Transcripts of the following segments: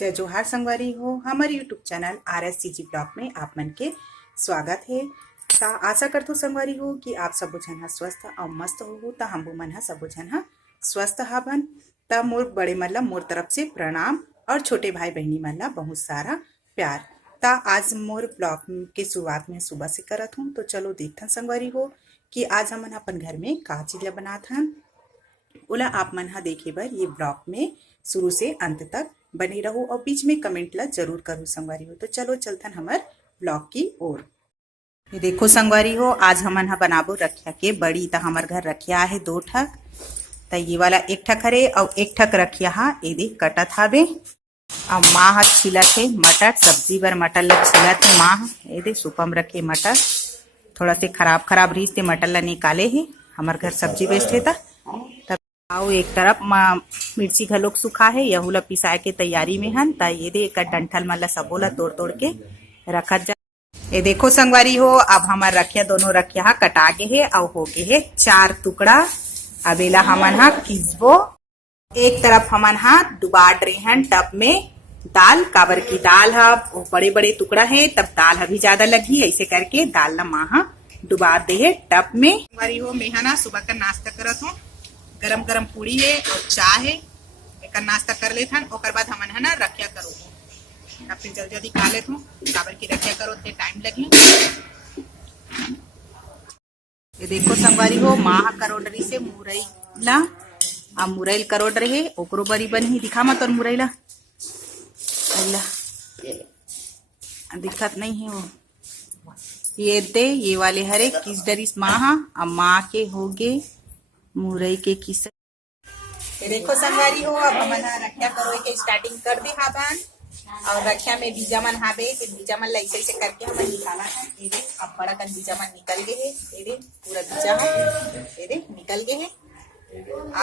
जय जोहार संगवारी हो। हमारे यूट्यूब चैनल RSCG ब्लॉग में आप मन के स्वागत है। ता आशा करथो संगवारी हो कि आप सब झन स्वस्थ और मस्त हो। ता हम मन सब झन स्वस्थ हवन। ता मोर बड़े मन ला मोर तरफ से प्रणाम और छोटे भाई बहनी मन ला बहुत सारा प्यार। ता आज मोर ब्लॉग के शुरुआत में सुबह से करत हूँ। तो चलो देखथन संगवारी हो कि आज हमन अपन घर में का चीज ला बनात हन। ओला आप मन हा देखे बर ये ब्लॉग में शुरू से अंत तक बने रहो और बीच में कमेंट ला जरूर करो संगवारी हो। तो चलो चलथन हमार ब्लॉग की ओर। ये देखो संगवारी हो, आज हमन हा बनाबो रखिया के बड़ी। ता हमार घर रखिया है 2 ठक। ता ये वाला 1 ठक हरे और 1 ठक रखिया हा ए दे कटत हावे। अब माँ हा छिलत है मटर, सब्जी बर मटर ला छिलत है माँ। ए दे सुपम रखे मटर थोड़ा से खराब रही ते मटर ला निकाले है। हमार घर सब्जी बेचते था। आओ एक तरफ मिर्ची घलोक सुखा है, यहू ला पिसाए के तैयारी में हन। ता ये दे एक डंठल मन ला सबो ला तोड़ के रखत जा। ये देखो संगवारी हो, अब हमार रखिया दोनों रखिया हा कटा गे है और हो गे है 4 टुकड़ा। अब एला हमन हा खिसबो। एक तरफ हमन हा डुबा रहे हन टब में दाल, काबर की दाल हा बड़े बड़े टुकड़ा है तब दाल हा भी ज्यादा लगी। ऐसे करके दाल ला माँ हा डुबा दे है टब में। संगवारी हो, मैं हा ना सुबह का नाश्ता करत हूँ। गरम गरम पूड़ी है और चाय है। एक नाश्ता कर लेते हैं। ओकर बाद हमन है ना रखिया करो। अब फिर जल्दी जल्दी खा लेते हूँ, काबर की रखिया करो ते टाइम लगे। ये देखो संगवारी हो, माँ करोडरी से मुरई ला आ मुरई करोड रहे ओकरो बरी बनी दिखा मत। और मुरई ला दिखत नहीं है वो। ये दे ये वाले हरे किस डरीस माँ अब माँ के हो गे मुरई के किस। देखो संगवारी हो, अब हमन रखिया करो के स्टार्टिंग कर दे हाबन। और रखिया में बीजा मन हाबे ते बीजा मन ला ऐसे करके हमन निकाला है। ये दे अब बड़ा कन बीजा मन निकल गए है। ये दे पूरा बीजा ये दे निकल गए है।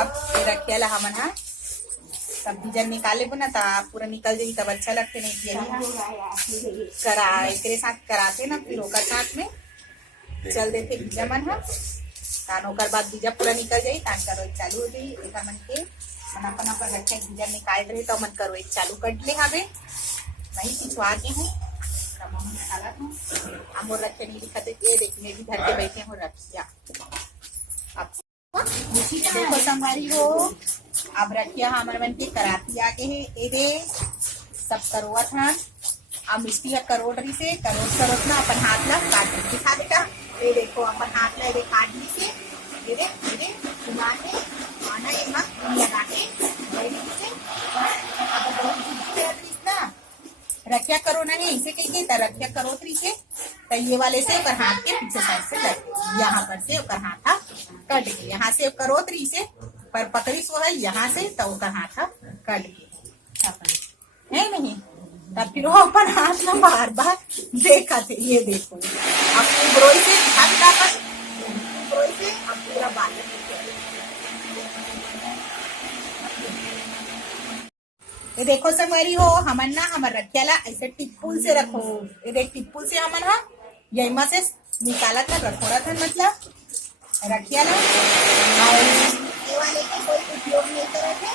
अब ये रखिया ला हमन हा सब बीजा निकाले बना ता पूरा निकल जाई तब अच्छा लगते। नहीं यही करा एकरे साथ कराते ना फिर ओकर साथ में चल देते बीजा मन हा। तान ओकर बाद बीजा पूरा निकल जाई तान करो चालू हो जाई। एका मन के मन अपन अपन रखे बीजा निकाल रहे तो मन करो एक चालू कट ले हावे। नहीं पिछवा के हूँ तब हम निकाला हूँ। हम और रखे नहीं दिखाते। ये देखने भी घर के बैठे हो रखिया। अब देखो संगवारी हो, अब रखिया हमर मन के कराती आगे है। ए दे सब करोत हन। अब मिस्टी ला करोड़ से करोट ना अपन हाथ ला काट दिखा बेटा। ये देखो अपन हाथ ला काट ली से ये घुमा के आना एमा लगा के से ना रखिया करो नहीं इसे कहिए त रखिया करोतरी से त ये वाले से ओकर हाथ के पीछे साइड से कट यहाँ पर से ओकर हाथ कट के यहाँ से करोतरी से पर पकड़ी सो है यहाँ से तो ओकर हाथ कट के है नहीं। तब फिर वो अपन हाथ में बार बार देखा थे। ये देखो अब ब्रोई से ब्रोई से अब पूरा बाल ये देखो संगवारी हो, हमन ना हमर रखिया ला ऐसे टिप्पुल से रखो। ये देख टिप्पुल से हमन हा यहीमा से निकाला था रखोड़ा था मतलब रखिया ला और ये वाले का कोई उपयोग नहीं करे थे।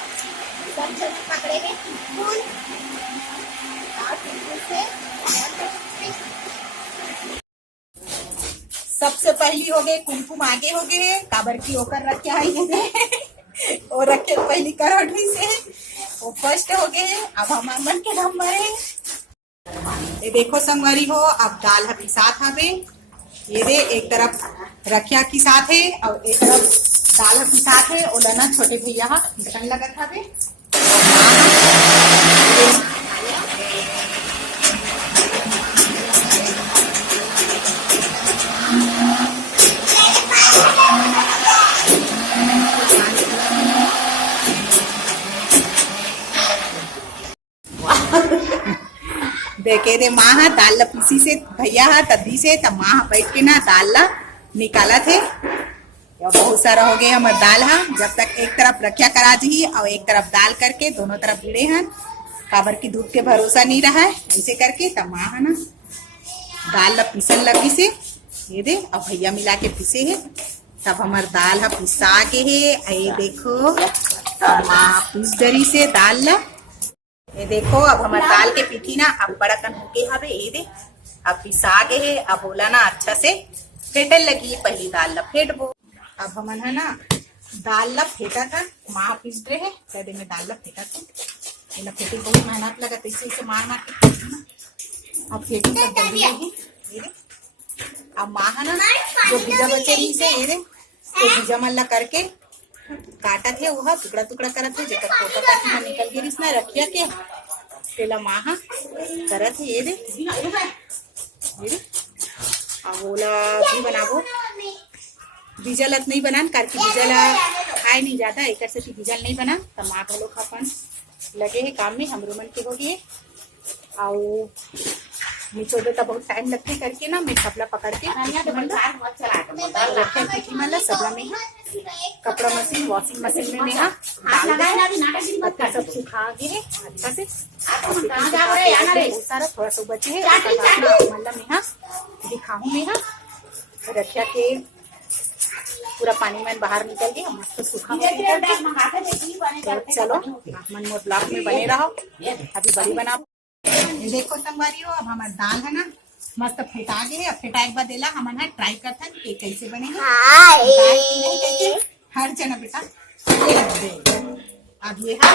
सब जन पकड़े गए टिप्पुल और टिप्पुल से सबसे पहली हो गए कुमकुम आगे हो गए काबर की ओकर रखिया है और रखे पहली करोड़ी से वो फर्स्ट हो गए। अब हम मन के दम मरे। ये देखो संगवारी हो, अब दाल है पिसात हवे। ये दे एक तरफ रखिया की साथ है और एक तरफ दाल है पिसात है। ओला ना छोटे भैया हा पीसन लगत हवे। देखे दे माँ हा दाल ला पीसी से भैया हा तद्दी से तब माँ हा बैठ के ना दाल ला निकाला थे। बहुत सारा हो गए हमारे दाल हा। जब तक एक तरफ रखिया करा जी और एक तरफ दाल करके दोनों तरफ भिड़े हैं काबर की दूध के भरोसा नहीं रहा है। ऐसे करके तब माँ हा ना दाल ला पीसन लगी से ये दे अब भैया मिला के पीसे है। तब हमार दाल हा पिसा के है। ये देखो माँ पीस डरी से दाल ला ये देखो अब हमार दाल के पीठी ना अब बड़ा कन होके हवे ये दे अब पिसा गे है। अब बोला ना अच्छा से फेटल लगी पहली दाल ला फेटबो। अब हमन है ना दाल ला फेटा था माँ पीस रहे है सदे में दाल ला फेटा था ये फेटी बहुत मेहनत लगा इसे इसे मार मार के अब फेटी सब जल्दी होगी। ये अब माँ है ना जो बीजा बचे ही से ये तो बीजा मन ला करके काटा थे वह टुकड़ा टुकड़ा करत थे जेकर फोटो काटी में निकल गिरिस ना रखिया के तेला माँ करत है ये दे अब ओला भी बनाबो। बीजलत नहीं बनान कारकी बीजल खाए नहीं जाता एक से बीजल नहीं बना तो माँ घलो अपन लगे है काम में हमरो मन के हो गए आओ मिचोड़े तो बहुत टाइम लगते करके ना मैं थपला पकड़ के पीठी मन ला सबला में कपड़ा मशीन वॉशिंग मशीन में सब सुखा गए है अच्छा से सारा थोड़ा सा बचे है मतलब में दिखाऊं में रखिया के पूरा पानी में बाहर निकल गया मस्त सूखा तो चलो मन मोर ब्लॉक में बने रहो अभी बड़ी बना। देखो संगवारी हो अब हमारे दाल है ना मस्त फेटा गए अब फेटाए के बाद देला हमन है ट्राई करथन कि कैसे बनेगा हर जना बेटा अब ये है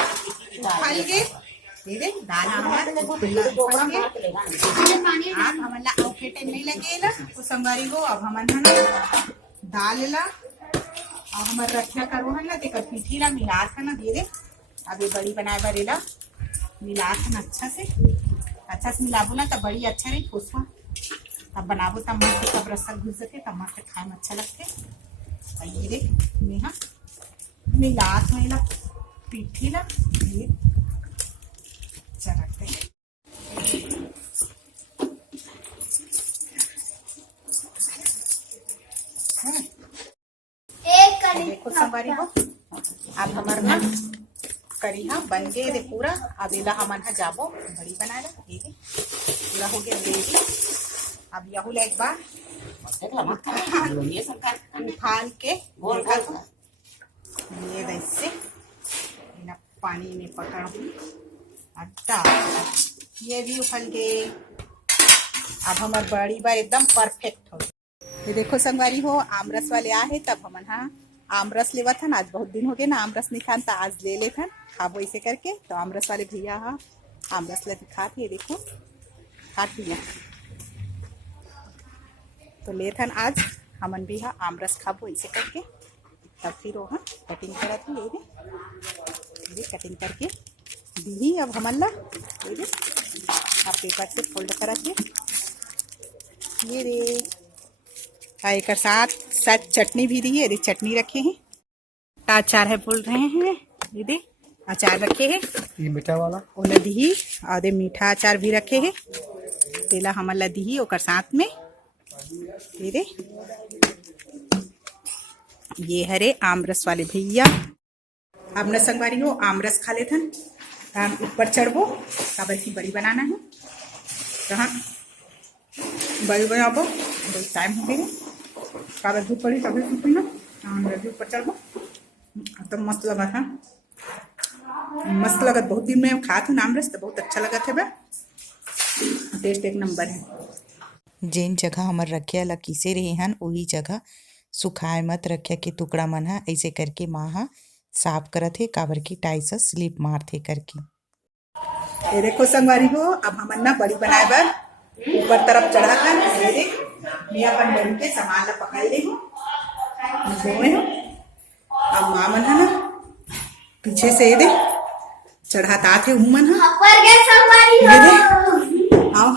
फल गए दे दे दाल हमार अब हमन ला और फेटे नहीं लगेला तो संगवारी हो अब हमन है ना दाल ला और हमार रखना करो है ना तेकर पीठी ला मिलात है ना दे दे अब ये बड़ी बनाए बर एला मिलात है ना अच्छा से मिलाबो ना तब बड़ी अच्छा रही ठोसवा तब बनाबो तब मस्त तब रसा घुस जाते तब मस्त खाए में अच्छा लगते। ये रे मेहा मिलात में ला पीठी ला ये चलते देखो संगवारी हो अब हमार ना करी हा बन गए दे पूरा अब इला हमन हा जाबो बड़ी बना ला ये पूरा हो गया रेडी। अब यहू ले एक बार उफाल के ये वैसे पानी में पकड़ अच्छा ये भी उफल गए। अब हमार बड़ी बार एकदम परफेक्ट हो ये देखो संगवारी हो आमरस वाले आए तब हमन हा आमरस लेवत हन आज बहुत दिन हो गए ना आमरस नहीं खान तो आज ले लेथन खाबो ऐसे करके तो आमरस वाले भैया हा आमरस ला दिखात है देखो काट दिया तो लेथन आज हमन भी हा आमरस खाबो ऐसे करके तब फिर वो कटिंग करत है ये कटिंग करके दी अब हमन ला ये आप पेपर से फोल्ड करत है ये रे एक साथ चटनी भी दी है ये चटनी रखे हैं अचार है बोल रहे हैं ये दे अचार रखे हैं ये मीठा वाला ओला दी और दे मीठा अचार भी रखे हैं तेला हमन ला दी ओकर साथ में ये दे ये हरे आमरस वाले भैया अब न संगवारी हो आमरस खा लेथन ऊपर चढ़बो काबर की बड़ी बनाना है कहाँ बड़ी बनाबो बहुत टाइम हो गया काबर धूप पड़ी तभी सूखी ना ऊपर चढ़बो तो मस्त लगा था मस्त लगत बहुत दिन में खा था आमरस तो बहुत अच्छा लगा था टेस्ट एक नंबर है। जेन जगह हमर रखिया ला किसे रहे हन वही जगह सुखाए मत रखिया के टुकड़ा मन हा ऐसे करके माँ हा साफ करत है काबर की टाइस स्लिप मारथे करके। ये देखो संगवारी हो अब हमन ना बड़ी बनाए बर ऊपर तरफ चढ़ा था मैं अपन बड़ी के सामान ला पकड़ ले हूँ अब माँ मन है ना पीछे से ये दे चढ़ाता थे उमन ये दे आओ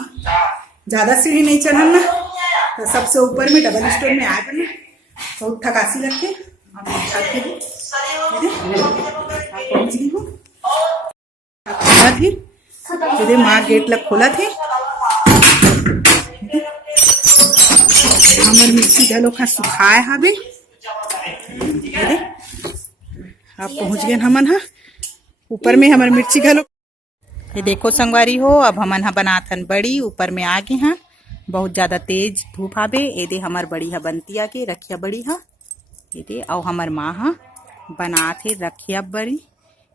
ज्यादा सीढ़ी नहीं चढ़न ना तो सबसे ऊपर में डबल स्टोर में आए ना तो ठकासी रख के फिर माँ गेट लग खोला थे हमर मिर्ची डालो खा सुखाए हवे अब पहुंच गए हमन हा ऊपर में हमर मिर्ची घलो ये देखो संगवारी हो अब हमन हा बनाथन बड़ी ऊपर में आ गए हाँ बहुत ज्यादा तेज धूप आवे ये दे हमर बड़ी हा बनती आके रखिया बड़ी हा ये दे और हमर माँ हा बनाथे रखिया बड़ी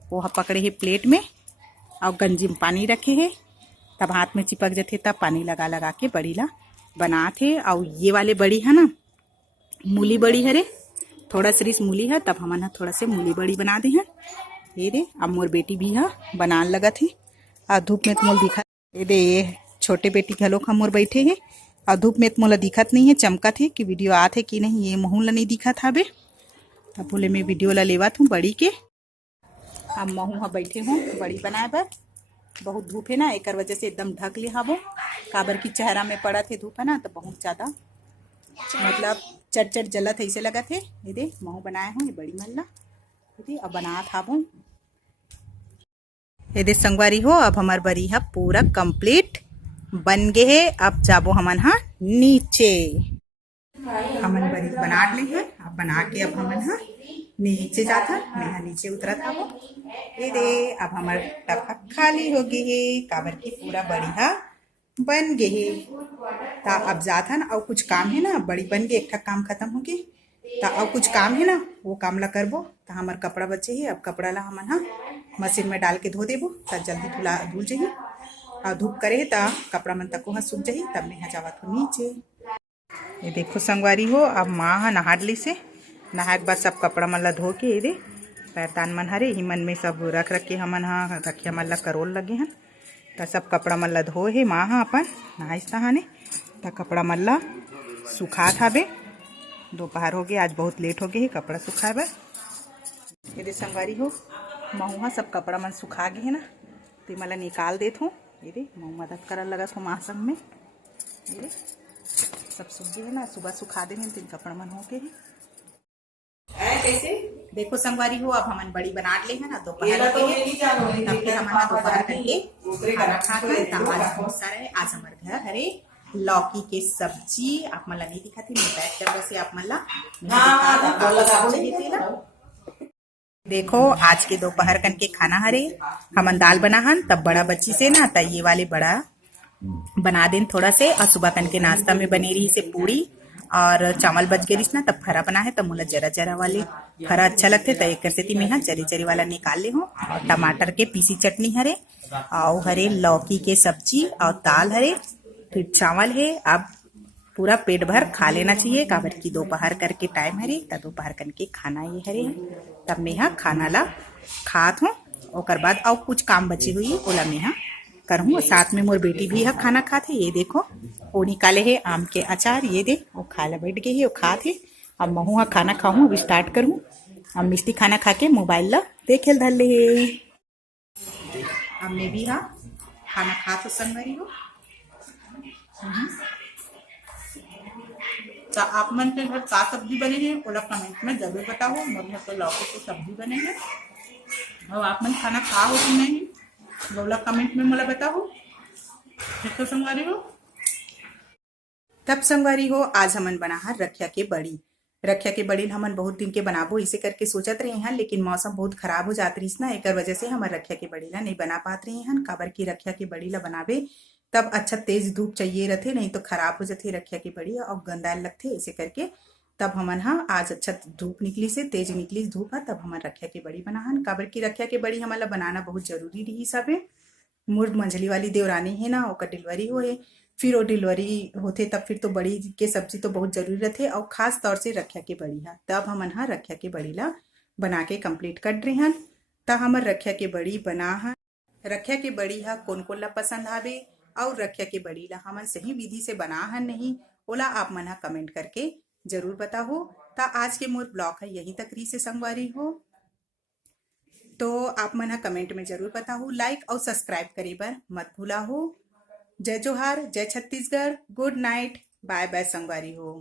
वो हा पकड़े है प्लेट में और गंजी में पानी रखे है, तब हाथ में चिपक जाते तब पानी लगा लगा के बड़ी ला बनाते। और ये वाले बड़ी है ना मूली बड़ी हरे, थोड़ा सरिस मूली है, तब हमन थोड़ा से मूली बड़ी बना दे हैं। ये दे अब मोर बेटी भी है बनाने लगा थी और धूप में तो मोल दिखा ये दे, ये छोटे बेटी घलोक मोर बैठे है और धूप में तो मोला दिखत नहीं है, चमकत है कि वीडियो आते कि नहीं, ये महू ला नहीं दिखत हवे। अब बोले मैं वीडियो ला लेवत हूँ बड़ी के। अब महू हा बैठे हूँ बड़ी बनाए बर, बहुत धूप है ना एक वजह से एकदम ढक ले हवो, काबर की चेहरा में पड़ा थे धूप है ना, तो बहुत ज़्यादा मतलब चट चट जलत ऐसे लगा थे। ये दे महू बनाए हूँ ये बड़ी मल्ला, ये अब बना थाबो। ये दे संगवारी हो अब हमार बरी है पूरा कंप्लीट बन गए है। अब जाबो हमन हा नीचे, हमन बरी बना ले हैं। अब बना के अब हमन हा नीचे जाता, मैं नीचे उतरा था वो। ये दे अब हमार टपा खाली हो गई है, काबर की पूरा बढ़िया बन गए है। ता अब जाथन और कुछ काम है ना, बड़ी बन गई, एक ठा काम खत्म हो गई, ता और कुछ काम है ना वो काम ला करबो। ता हमार कपड़ा बचे है, अब कपड़ा ला हमन हा मशीन में डाल के धो देबो, ता जल्दी धुल जाही और धूप करे ता कपड़ा मन तको हा सूख जाही। तब मैं जावत हूँ नीचे। ये देखो संगवारी हो अब माँ हा नहा ली से, नहा के बाद सब कपड़ा मन ला धो के ये दे पैरतान मन हरे ही मन में सब रख रख के हमन हा रखिया मन ला करोल लगे हैं। तो सब कपड़ा मन ला धोए हे माँ हा अपन नहाइस नहाने, तो कपड़ा मन ला सुखात हवे। दोपहर हो गए, आज बहुत लेट हो गए है कपड़ा सुखाए बर। ये दे संगवारी हो महू हा सब कपड़ा मन सुखा गए है ना, तो मला निकाल देत हूँ। ये दे महू मदद करल लगा हूँ माँ संग में, ये दे सब सूख गए है ना, सुबह सुखा दे हैं, तीन कपड़ा मन हो के है। कैसे देखो संगवारी हो अब हमन बड़ी बना ले है ना, दोपहर तब फिर हमन दोपहर करके खाना खा के आज बहुत सारा है। आज हमारे घर हरे लौकी के सब्जी, आप मन ला नहीं दिखा थी मैं बैठ कर वैसे आप मन ला देखो आज के दोपहर कन के खाना हरे हमन दाल बना हन, तब बड़ा बच्ची से ना त ये वाले बड़ा बना दें थोड़ा से, और सुबह कन के नाश्ता में बने रही से पूरी और चावल बच गई ना, तब फरा बना है, तब मोला जरा जरा वाले फरा अच्छा लगते, तो एक से मैं जरी जरी वाला निकाल ले हूँ। और टमाटर के पीसी चटनी हरे और हरे लौकी के सब्जी और दाल हरे, फिर चावल है। अब पूरा पेट भर खा लेना चाहिए, काबर की दोपहर करके टाइम हरे, तब दोपहर कन के खाना ये हरे, तब मैं खाना ला खात हूँ। और बाद और कुछ काम बची हुई ओला मैं करूँ, साथ में मोर बेटी भी है खाना खाते। ये देखो वो निकाले है आम के अचार, ये दे वो खा ला बैठ गई है, वो खाते। अब महू हा खाना खाऊँ, अब स्टार्ट करूँ। अब मिस्टी खाना खा के मोबाइल ला देखे धर ले। अब मैं भी खाना खा तो संगवारी हो। तो आप मन के घर का सब्जी बने हैं ओला कमेंट में जरूर बताओ। मोर घर तो लौकी की सब्जी बने हैं, और आप मन खाना खा हो कि नहीं बोला कमेंट में मोला बताओ। ठीक है संगवारी हो, तब संगवारी हो आज हमन बना है रखिया के बड़ी। रखिया के बड़ी हमन बहुत दिन के बनाबो इसे करके सोचत रहे हैं, लेकिन मौसम बहुत खराब हो जात रही ना, एक वजह से हमारे रखिया के बड़ी ला नहीं बना पात रहे हैं। काबर की रखिया के बड़ी ला बनाबे तब अच्छा तेज धूप चाहिए रहते, नहीं तो खराब हो जाती रखिया की बड़ी और गंदा लगते, इसे करके तब हमन आज अच्छा धूप निकली से तेज निकली धूप है, तब हमन रखिया के बड़ी बनाहन। काबर की रखिया के बड़ी हमारा बनाना बहुत जरूरी रही सब है। मोर मंझली वाली देवरानी है ना, ओकर डिलीवरी होए, फिर वो डिलीवरी होते तब फिर तो बड़ी के सब्जी तो बहुत जरूरी रहते, और खास तौर से रखिया के बड़ी है, तब हमन रखिया के बड़ी ला बना के कंप्लीट कर रहे हैं। तब हमर रखिया के बड़ी बना है। रखिया के बड़ी है कौन कौन ला पसंद आवे, और रखिया के बड़ी ला हमन सही विधि से बना है नहीं ओला आप मन कमेंट करके जरूर बताओ। ता आज के मोर ब्लॉग है यहीं तक री से संगवारी हो, तो आप मन कमेंट में जरूर बताओ, लाइक और सब्सक्राइब करे बर मत भूला हो। जय जोहार, जय Chhattisgarh, good night, bye bye संगवारी हो।